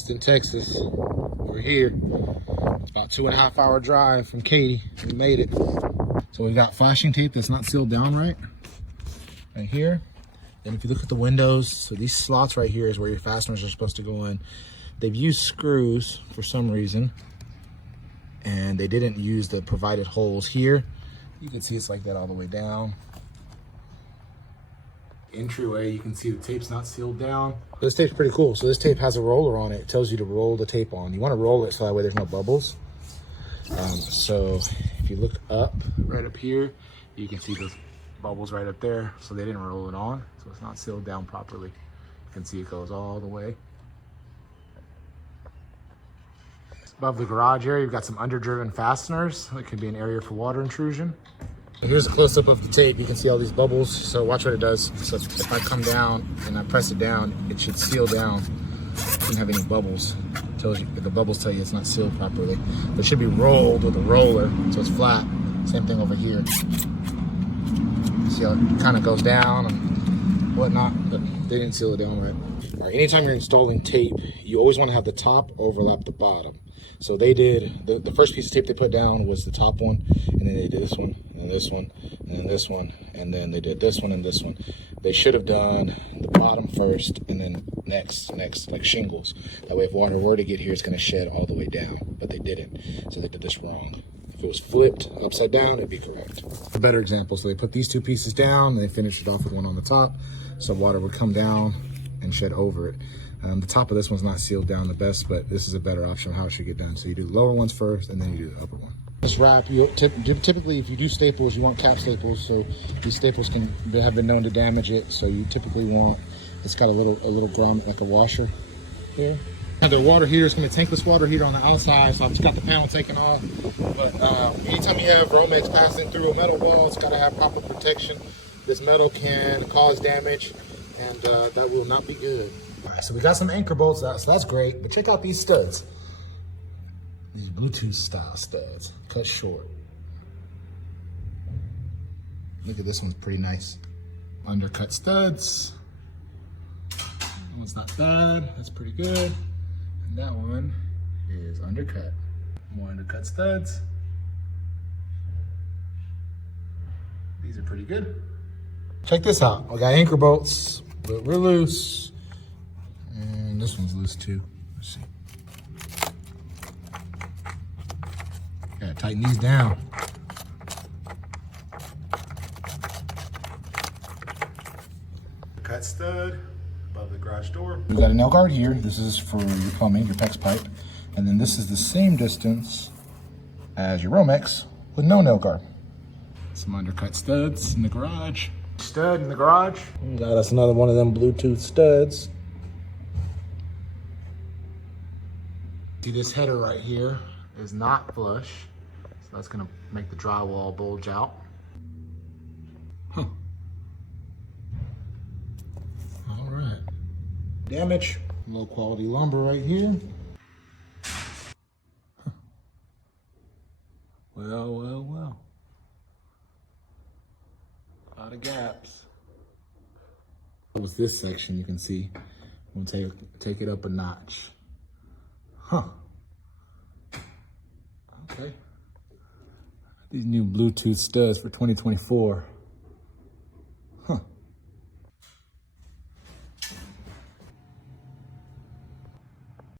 Austin, Texas. We're here. It's about 2.5 hour drive from Katy. We made it. So we got flashing tape that's not sealed down right here. Then if you look at the windows, so these slots right here is where your fasteners are supposed to go in. They've used screws for some reason, and they didn't use the provided holes here. You can see it's like that all the way down. Entryway, you can see the tape's not sealed down. This tape's pretty cool. So this tape has a roller on it. It tells you to roll the tape on. You want to roll it so that way there's no bubbles. So if you look up, right up here, you can see those bubbles right up there. So they didn't roll it on, so it's not sealed down properly. You can see it goes all the way. Above the garage area, you've got some underdriven fasteners. That could be an area for water intrusion. Here's a close-up of the tape. You can see all these bubbles. So watch what it does. So if I come down and I press it down, it should seal down. It doesn't have any bubbles. It tells you, the bubbles tell you it's not sealed properly. It should be rolled with a roller, so it's flat. Same thing over here. See how it kind of goes down and whatnot, but they didn't seal it down right. All right, anytime you're installing tape, you always want to have the top overlap the bottom. So they did, the first piece of tape they put down was the top one, and then they did this one, and this one, and then this one, and then they did this one and this one. They should have done the bottom first, and then next, like shingles. That way if water were to get here, it's gonna shed all the way down, but they didn't. So they did this wrong. If it was flipped upside down, it'd be correct. A better example, so they put these two pieces down, and they finished it off with one on the top, so water would come down and shed over it. The top of this one's not sealed down the best, but this is a better option of how it should get done. So you do the lower ones first, and then you do the upper one. This wrap, typically if you do staples, you want cap staples. So these staples have been known to damage it. So you typically want, it's got a little grommet like a washer here. And the water heater is going to tankless water heater on the outside, so I've just got the panel taken off. But anytime you have Romex passing through a metal wall, it's got to have proper protection. This metal can cause damage, and that will not be good. All right, so we got some anchor bolts, so that's great. But check out these studs. These Bluetooth style studs, cut short. Look at this one's pretty nice. Undercut studs. That one's not bad, that's pretty good. And that one is undercut. More undercut studs. These are pretty good. Check this out. I got anchor bolts, but we're loose. And this one's loose too. Let's see. Gotta tighten these down. Cut stud above the garage door. We've got a nail guard here. This is for your plumbing, your PEX pipe. And then this is the same distance as your Romex with no nail guard. Some undercut studs in the garage. Stud in the garage. Got us another one of them Bluetooth studs. See, this header right here is not flush, so that's gonna make the drywall bulge out. Huh. All right. Damage. Low quality lumber right here. Huh. Well. A lot of gaps. What was this section? You can see. We'll take it up a notch. Huh. Okay. These new Bluetooth studs for 2024.